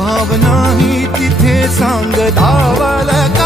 भावना ही तिथे भाव नाही सांग